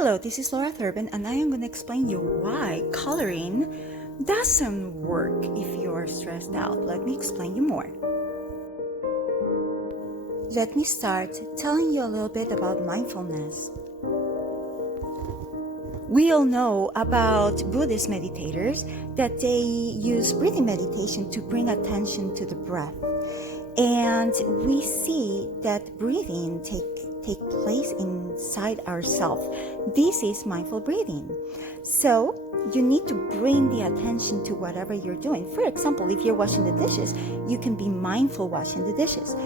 Hello, this is Laura Thurbin, and I am going to explain you why coloring doesn't work if you are stressed out. Let me explain you more. Let me start telling you a little bit about mindfulness. We all know about Buddhist meditators that they use breathing meditation to bring attention to the breath. And we see that breathing take place inside ourselves. This is mindful breathing. So you need to bring the attention to whatever you're doing. For example, if you're washing the dishes, you can be mindful washing the dishes.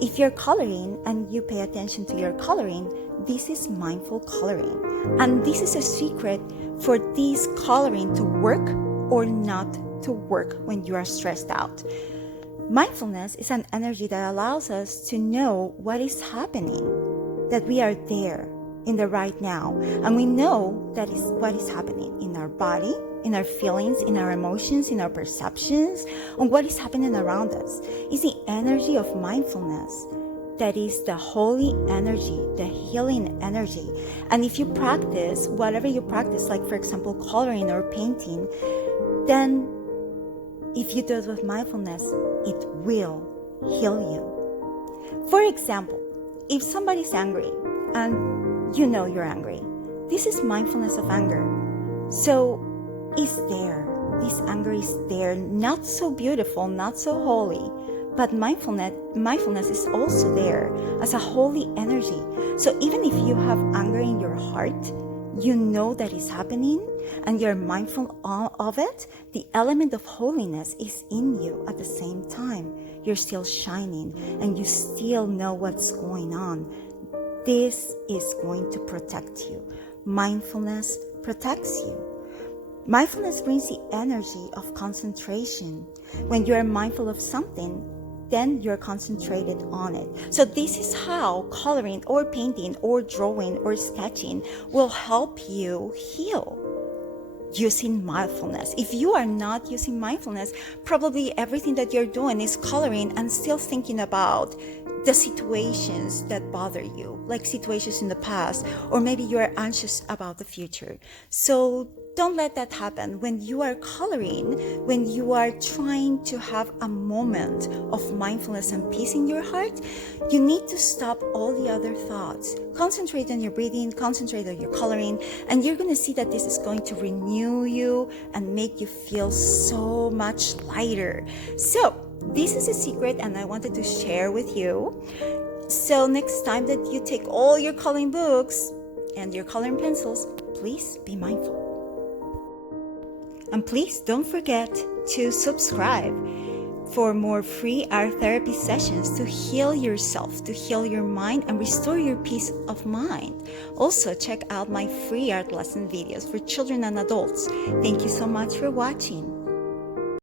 If you're coloring and you pay attention to your coloring, this is mindful coloring. And this is a secret for this coloring to work or not to work when you are stressed out. Mindfulness is an energy that allows us to know what is happening, that we are there in the right now, and we know that is what is happening in our body, in our feelings, in our emotions, in our perceptions, on what is happening around us. It's the energy of mindfulness that is the holy energy, the healing energy. And if you practice whatever you practice, like for example coloring or painting, then if you do it with mindfulness, it will heal you. For example, if somebody's angry and you know you're angry, this is mindfulness of anger. So it's there. This anger is there, not so beautiful, not so holy, but mindfulness is also there as a holy energy. So even if you have anger in your heart, you know that it's happening and you're mindful of it, the element of holiness is in you at the same time. You're still shining and you still know what's going on. This is going to protect you. Mindfulness protects you. Mindfulness brings the energy of concentration. When you are mindful of something, then you're concentrated on it. So this is how coloring or painting or drawing or sketching will help you heal using mindfulness. If you are not using mindfulness, probably everything that you're doing is coloring and still thinking about the situations that bother you, like situations in the past, or maybe you're anxious about the future. So don't let that happen. When you are coloring, when you are trying to have a moment of mindfulness and peace in your heart, you need to stop all the other thoughts. Concentrate on your breathing, concentrate on your coloring, and you're going to see that this is going to renew you and make you feel so much lighter. So this is a secret and I wanted to share with you. So next time that you take all your coloring books and your coloring pencils, please be mindful. And please don't forget to subscribe for more free art therapy sessions to heal yourself, to heal your mind and restore your peace of mind. Also, check out my free art lesson videos for children and adults. Thank you so much for watching.